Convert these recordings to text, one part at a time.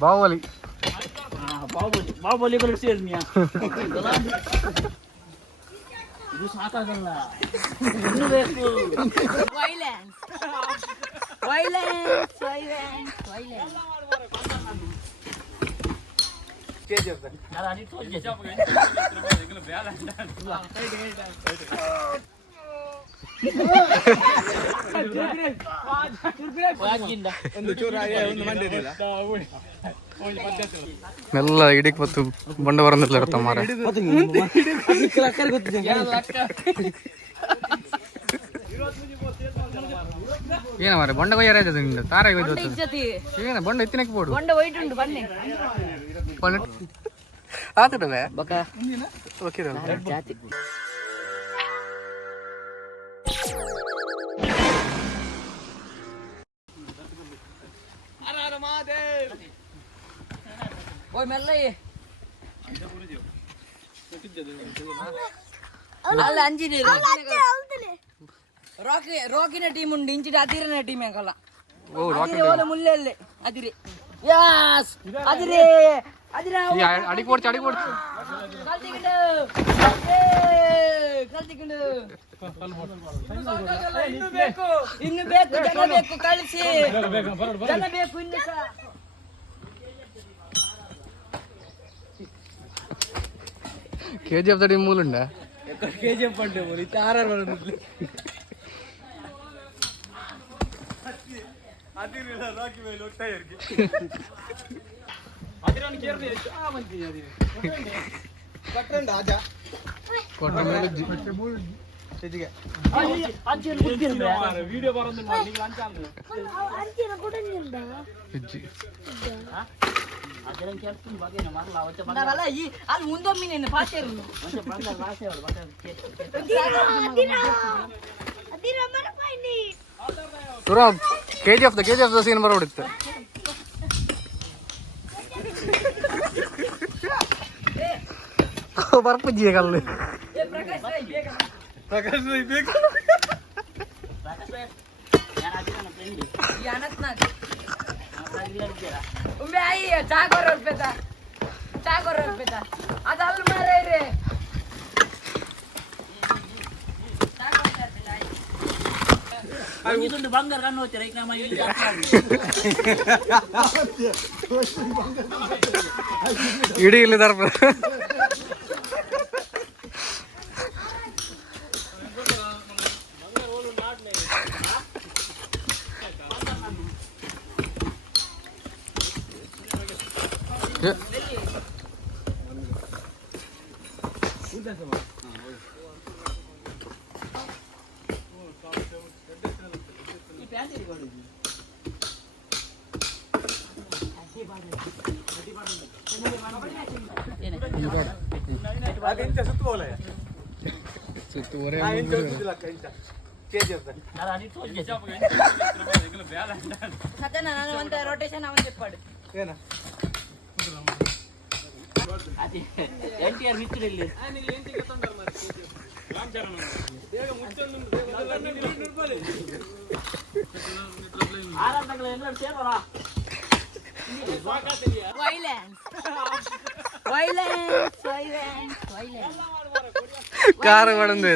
ಬಾಹುಬಲಿ ಬಾಹುಬಲಿ ಸೇರ್ನಿಯಾ ಇದು ಸಾಕಾಗಲ್ಲ ಇನ್ನು ಬೇಕು ವೈಲೆನ್ಸ್ ವೈಲೆನ್ಸ್ ವೈಲೆನ್ಸ್ ವೈಲೆನ್ಸ್ ಮೆಲ್ಲ ಇಡೀಕ್ ಬತ್ತು ಬಂಡ ಬರಂದಿಲ್ಲ ಇರ್ತಾವ ಮಾರ ಏನ ಮಾರ ಬೊಂಡ ಕೊಯ್ಯಾರ ನಿಂದ ತಾರ ಏನ ಬೊಂಡ ಎತ್ತಿನಕ್ಕೆ ಬೋಡು ಆತಡವೆ ಓಕೆ ಓಯ್ ಮೆಲ್ಲ ಅಲ್ಲ ಅಂಜಿನಿ ರೋಕಿನ ಟೀಮ್ ಉಂಡು ಇಂಚಿನ ಅದಿರನ ಟೀಮ್ ಯಾಕಲ್ಲ ಮುಲ್ಲೆಲ್ಲಿ ಅದಿರಿ ಯಾಸ್ ಅದಿರಿ ಅಡಿಗೆ ಕೊಡ್ತಿ ಕಲ್ತಿಕೊಂಡು ಇನ್ನು ಬೇಕು ಜನ ಬೇಕು ಕಳಿಸಿ ಜನ ಬೇಕು ಇನ್ನು KGF ದ ಟೀಮ್ ಮೂಲುಂಡ KGF ಪಂಡೆ ಮೂರು ಇತ್ತ ಆರ್ಆರ್ ಬರೋದು ಅದಿರಿಲ್ಲ ರಾಕಿ ಮೇಲೆ ಟೈರ್ಗೆ ಅದಿರನ್ನು ಕೇರ್ದೆ ಆ ಬಂತಿ ಅದಿರಿ ಕಟ್ಟಂಡ ಆಜ ಕೊಟ್ಟ ಮೂರು ತೆಜಿಗೆ ಅಂಚಿನ ಬುದ್ಧಿಂದ ವಿಡಿಯೋ ಬರೋದು ಮಾಡಿ ನೀವು ಅಂಚ ಅಂದ್ರೆ ಅಂಚಿನ ಕೊಡನಿಂದ ಹೆಜ್ಜಿ ಅದಿರನ್ನು ಕೇಳ್ತೀನಿ ಬಗೆನ ಮಾಡಲ್ಲ ಅವತ್ತೆ ಬಂದವಲ್ಲ ಈ ಅಲ್ಲಿ ಮುಂದೊಮ್ಮೆ ನೀನು ಭಾಷೆ ಇರು ಮತ್ತೆ ಬಂದ ಭಾಷೆ ಅವರು ಮತ್ತೆ ಅದಿರ ಮರ ಪೈನಿ ತುರ KGF ದ ಸೀನ್ ಬರೋಡಿತ್ತು ಬರ್ಪಜ್ಜಿಯ ಕಲ್ಲು ಪ್ರಕಾಶ್ ಬೇಕು ಅದಲ್ಲ ಮಾರೇ ಬಂಗಾರ ಕಣ್ಣು ಹೋಗ್ತೀರ ಈಗ ನಮ್ಮ ಇಡೀ ಇಲ್ಲಿ ದರ್ಪ ಸುತ್ತುವರೆ రొటేషన్ అవని చెప్పాడు ఎన్టీఆర్ మిత్రుడు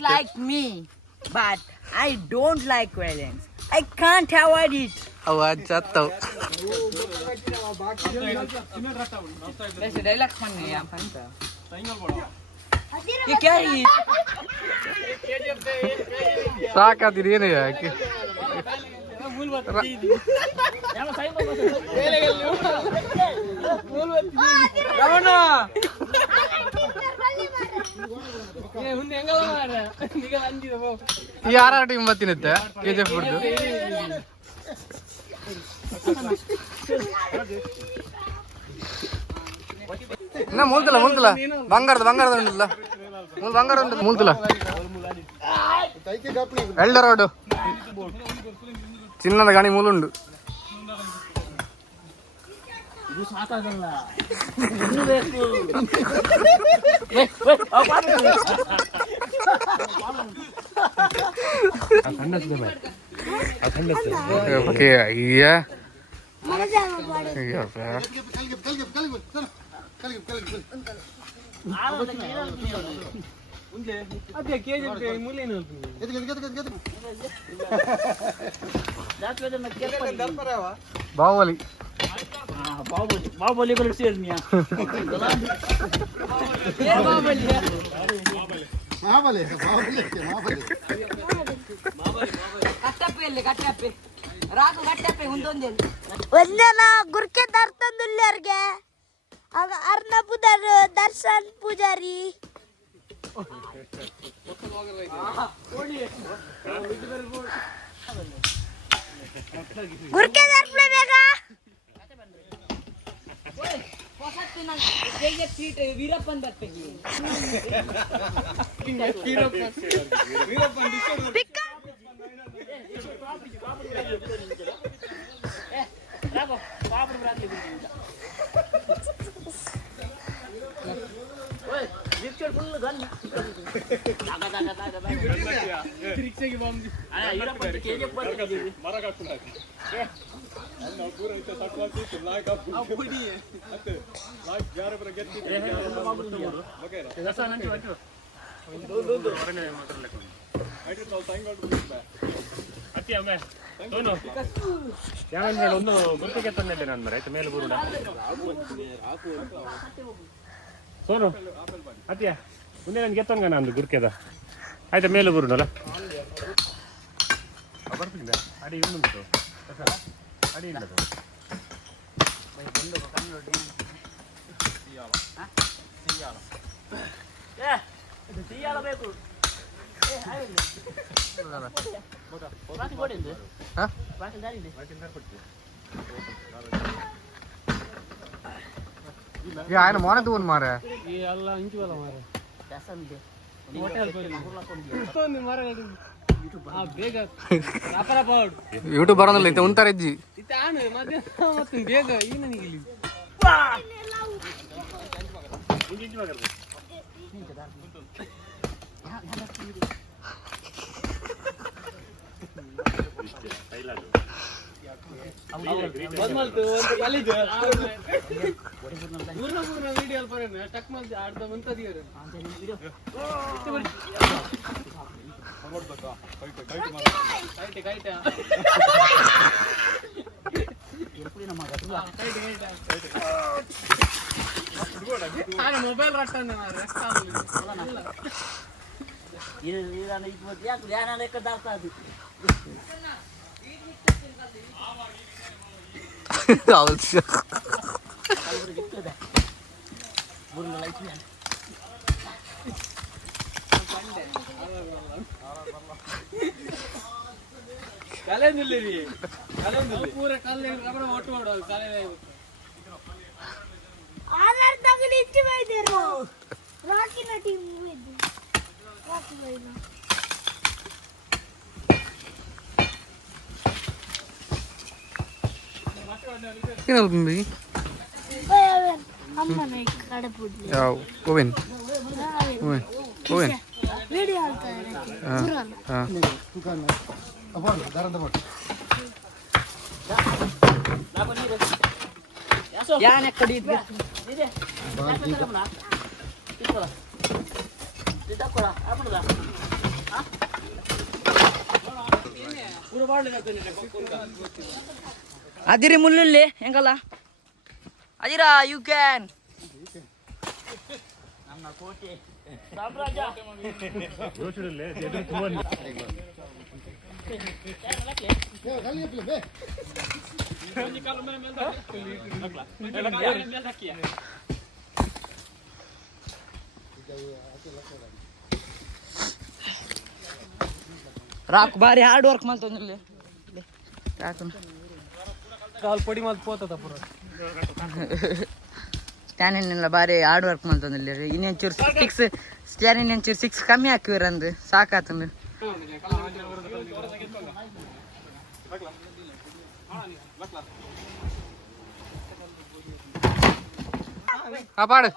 like me, but I don't like violence. I can't avoid it. आवाज जाता हूँ वैसे डायलॉग फन है यहाँ फन था ये क्या है साका दिरी नहीं है कि रवना यार टीम बत्ती नहीं था KGF बिड़ो ना मूलतला बंगार उंडला मूल बंगार उंडला मूलतला एल्डर रोड चिन्नद गानी मूल उंडु ಇದು ಸಾಕಾಗಲ್ಲ ಇನ್ನು ಬೇಕು ओके अय्या బాహుబలి బాహుబలి సేర్ మియా ಕಟ್ಟಪ್ಪೆ ರಾಕು ಕಟ್ಟಪ್ಪೆ ಒಂದೊಂದೇ ಒಂದೆಲ್ಲ ಗುರ್ಕೆ ದರ್ತಂದುಲ್ಲರ್ಗೆ ಆಗ ಅರ್ನಪುದರ್ ದರ್ಶನ್ ಪೂಜಾರಿ ಗುರ್ಕೆ ದರ್ಪಣೆ ಬೇಗ ವೀರಪ್ಪನ್ ಬರ್ತೀವಿ ಒಂದು ಗುರುತಿಗೆ ತಂದಿದ್ದೆ ನಾನು ಮರ ಆಯ್ತು ಮೇಲೆ ಬರುಡ ಸೋನು ಅತ್ಯ ಮುಂದೆ ನನ್ಗೆ ಎತ್ತಂಗ ನಂದು ಗುರ್ಕೆದ ಆಯ್ತಾ ಮೇಲೆ ಬರುಡಲ್ಲ ಬರ್ತಿದ್ದ ಅಡಿ ಇನ್ನೊಂದು ಅಡಿ ಇಲ್ಲ ಬೇಕು ఆయన మోనది ఉంది మారే ಯೂಟ್ಯೂಬ್ ಬರೋದಿಲ್ಲ ಇಂತ ಉಂಟಾರ ಅಜ್ಜಿ ಬೇಗ ಮೊಬೈಲ್ ಲೆಕ್ಕ ದಾಸ್ತಾ ಅದು ಆಧಾರ್ ತಗಲಿ ಇಚ್ಚಿ ಬೈದಿರು ರಾಕಿನ ಟೀಮ್ ಇದು ರಾಕಿ ಬೈದ ಏನಲ್ಬಿ ಅಮ್ಮನ ಕಡೆ ಪೂಜೆ ಯಾವ ಓವೆನ್ ಓವೆನ್ ಓವೆನ್ ವಿಡಿಯೋ ಹಾಕ್ತಾರೆ ಯಾನೆ ಕಡಿ ಅದಿರಿ ಮುಳ್ಳುಲ್ಲಿ ಹೆಂಗಲ್ಲ ಅದಿರಾ ಯು ಕ್ಯಾನ್ ನಮ್ಮ ಕೋಟೆ ಸಾಮ್ರಾಜ್ಯ ರಾಕ್ ಬಾರಿ ಹಾರ್ಡ್ ವರ್ಕ್ ಮಾಡ್ತಂದಿಲ್ಲ ಕಾಲ್ ಪೊಡಿ ಮಾಡಿ ಪೋತದ ಪುರ ಸ್ಟ್ಯಾನಿನೆಲ್ಲ ಬಾರಿ ಹಾರ್ಡ್ ವರ್ಕ್ ಮಾಡ್ತಂದಿಲ್ಲ ಇನ್ನೊಂಚೂರು ಸಿಕ್ಸ್ ಸ್ಟ್ಯಾನಿನ್ ಒಂಚೂರು 6 ಕಮ್ಮಿ ಹಾಕಿವ್ರಂದು ಸಾಕಾತಂದು ಪಾಡು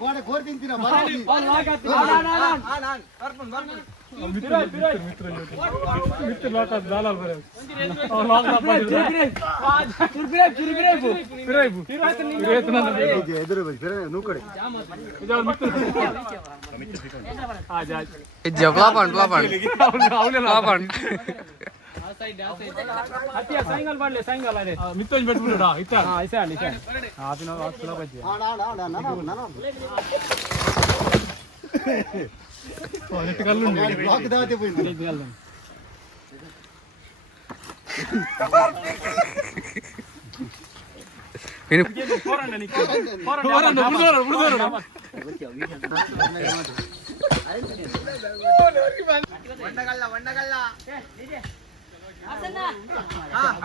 ಗೋಡೆ ಗೋರ್ ತಿಂತೀರಾ ಸಾಯಂಕಾಲ ಮಾಡ್ಲಿ ಸಾಯಂಕಾಲ ಮಿತ್ತೊಂದು ಬಿಟ್ಬಿಡು ಇಸಾನ್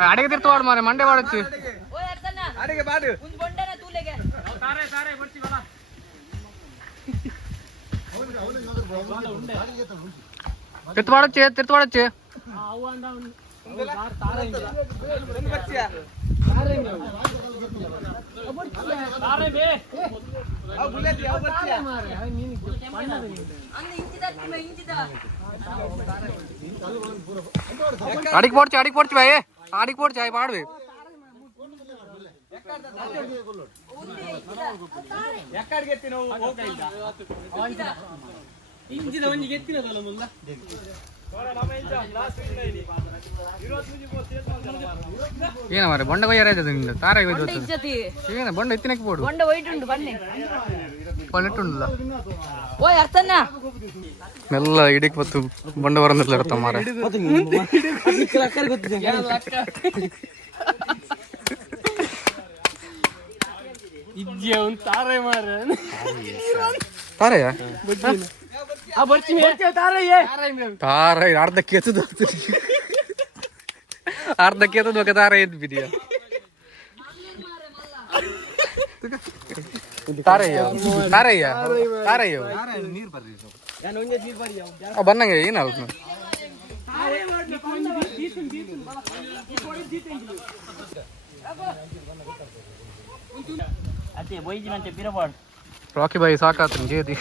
ಅಡಿಗೆ ತಿರ್ತು ಮಾರೆ ಮಂಡೆ ಮಾಡಚ್ಚಿ ತಿರ್ತು ಮಾಡಚ್ಚಿ అడిగి పోడ్చి బాయ్ అడిగి పోడ్చి అవి పాడవి ಏನ ಮಾರೆ ಬೊಂಡ ಕೊಯ್ಯಾರೈತದ ನಿಂದು ತಾರಾಗಿ ಹೋಯ್ತು ಏನ ಬೊಂಡ ಎತ್ತಿನಕ್ಕೆ ಪೋಡು ಬೊಂಡ ವೈಟ್ ಉಂಟು ಬನ್ನಿ ಪೊನ್ನೆಟ್ಟುಂಡಲ್ಲ ಓಯ್ ಅರ್ಥನ ಮೆಲ್ಲ ಇಡಿಕ್ ಬತ್ತು ಬೊಂಡ ಬರಂದಿಲ್ಲ ಇರುತ್ತ ಮಾರೆ ತಾರಯ್ಯ ತಾರ ಅರ್ಧ ಕೆತ್ತದ ఒక ತಾರ ಎದ್ದು ಬಿಡಿಯ ತಾರಯ್ಯ ಬನ್ನಂಗೆ ಏನಲ್ಲ ರಾಕಿ ಬಾಯಿ ಸಾಕಾತ್ರ ಜೇದಿ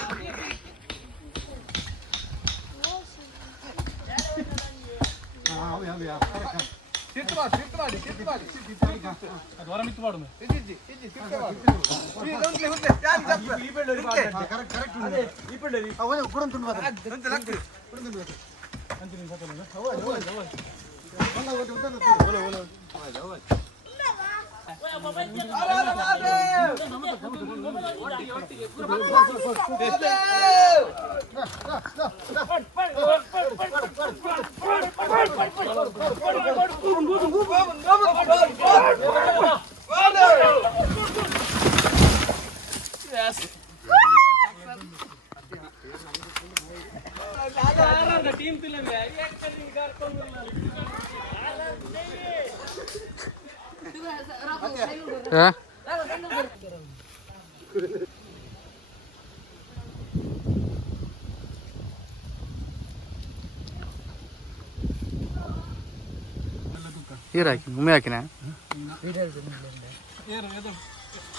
ನೀರು ಹಾಕಿ ಉಮ್ಮೆ ಹಾಕಿನ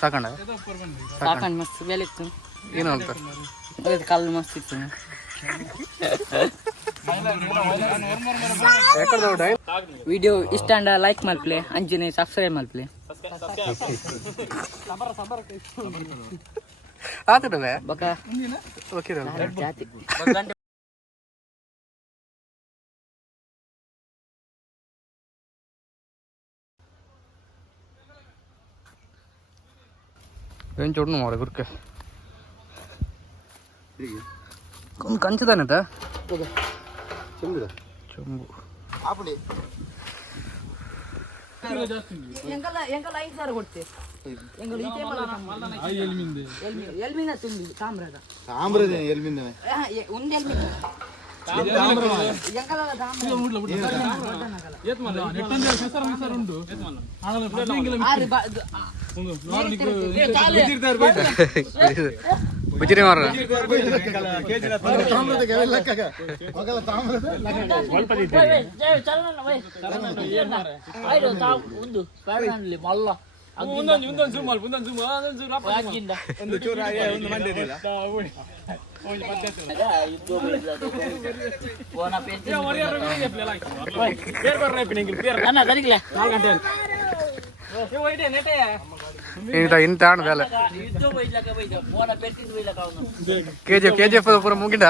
ಸಾಕಂಡ ಸಾಕಂಡ್ ಮಸ್ತ್ ಬೆಲೆ ಇತ್ತು ಏನು ಅಂತ ಕಲ್ಲು ಮಸ್ತ್ ಇತ್ತು ವಿಡಿಯೋ ಇಷ್ಟ ಅಂಡ ಲೈಕ್ ಮಲ್ಪ್ಲೆ ಅಂಜನೆ ಸಬ್ಸ್ಕ್ರೈಬ್ ಮಲ್ಪ್ಲೆ ಆತಡವೆ ಬಕ ಓಕೆ ಜಾತಿ ఏం చూడండి మరి గురికే కొంచెం కంచుదానేత చెంబు ಎಂಕಲ 5 ಸಾವಿರ ಕೊಡ್ತೆ ಎಂಕಲ ಈ ಟೈಮಲ್ಲಿ ಎಲ್ಮಿನ ತುಂಬಿ ತಾಮ್ರದ ಎಲ್ಮಿನ ಒಂದು ಎಲ್ಮಿನ ಎಂಕಲ ಬಿಜಿರಿ ಮಾರ ಮಲ್ಲ ಇಂತ ಬೇಲೆ KGF ಪೂರ ಮುಗಿಂಡ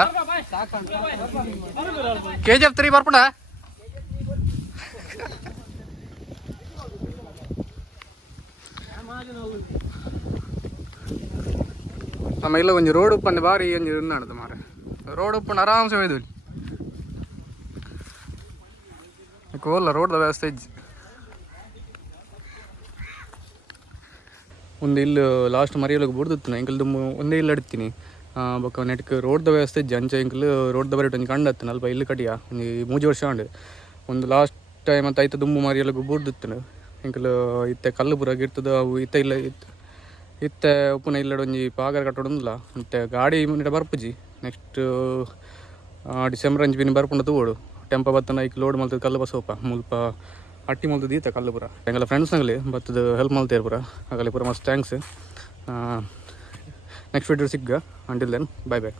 KGF 3 ಬರ್ಪುಂಡ ನಮ್ಮ ಇಲ್ಲ ಒಂಜಿ ರೋಡ್ ಉಪ್ಪಂದು ಬಾರಿ ಒಂಜಿ ಉನ್ನಾಡದು ಮಾರ ರೋಡ್ ಉಪ್ಪಂಡು ಆರಾಮ್ಸೆ ಒಯ್ದು ಕೋಲ್ಲ ರೋಡ್ದ ವ್ಯವಸ್ಥೆ ಇಜ್ಜಿ ಒಂದು ಇಲ್ಲು ಲಾಸ್ಟ್ ಮರಿಯೊಳಗೆ ಬಿಡ್ದಿತ್ತು ಎಂಕಲ್ದು ಒಂದೇ ಇಲ್ಲ ಅಡ್ತೀನಿ ಬೊಕ್ಕ ನೆಟ್ಗೆ ರೋಡ್ದ ವ್ಯವಸ್ಥೆ ಇಜ್ಜಿ ಅಂಚೆ ಎಂಕಲ್ ರೋಡ್ದ ಬರೀಟ್ ಒಂದು ಕಂಡತ್ತು ಅಲ್ಪ ಇಲ್ಲಿ ಕಟಿಯ ಒಂದು 3 ವರ್ಷ ಉಂಡು ಒಂದು ಲಾಸ್ಟ್ ಟೈಮ್ ಅಂತ ಐತ ದುಂಬು ಮರಿಯೊಳಗೆ ಬಿಡ್ದಿತ್ತು ಎಂಕಲ್ ಇತ್ತೆ ಕಲ್ಲು ಪುರಾಗ ಇರ್ತದ ಅವು ಇತ್ತ ಇಲ್ಲ ಇತ್ತೆ ಉಪ್ಪುನ ಇಲ್ಲಡ ಒಂಜಿ ಪಾಗರ ಕಟ್ಟೋದಿಲ್ಲ ಮತ್ತು ಗಾಡಿ ಮುನ್ನಿಟ ಬರ್ಪುಜಿ ನೆಕ್ಸ್ಟ್ ಡಿಸೆಂಬರ್ 5 ಬಿನಿ ಬರ್ಪುಂಡ ತಗೋಡು ಟೆಂಪ ಬತ್ತನ ಈಗ ಲೋಡ್ ಮಲ್ತದ ಕಲ್ಲು ಬಸೋಪ ಮುಲ್ಪ ಅಟ್ಟಿ ಮಲ್ತದ ಈತ ಕಲ್ಲು ಪುರ ಎಂಗೆಲ್ಲ ಫ್ರೆಂಡ್ಸ್ನಾಗಲಿ ಬತ್ತದ ಹೆಲ್ಪ್ ಮಾಡ್ತೀರ ಪುರ ಆಗಲಿ ಪುರ ಮಸ್ತ್ ಥ್ಯಾಂಕ್ಸ್ ನೆಕ್ಸ್ಟ್ ವಿಡಿಯೋ ಸಿಗ್ಗ ಅಂಟಿಲ್ ದೆನ್ ಬೈ ಬೈ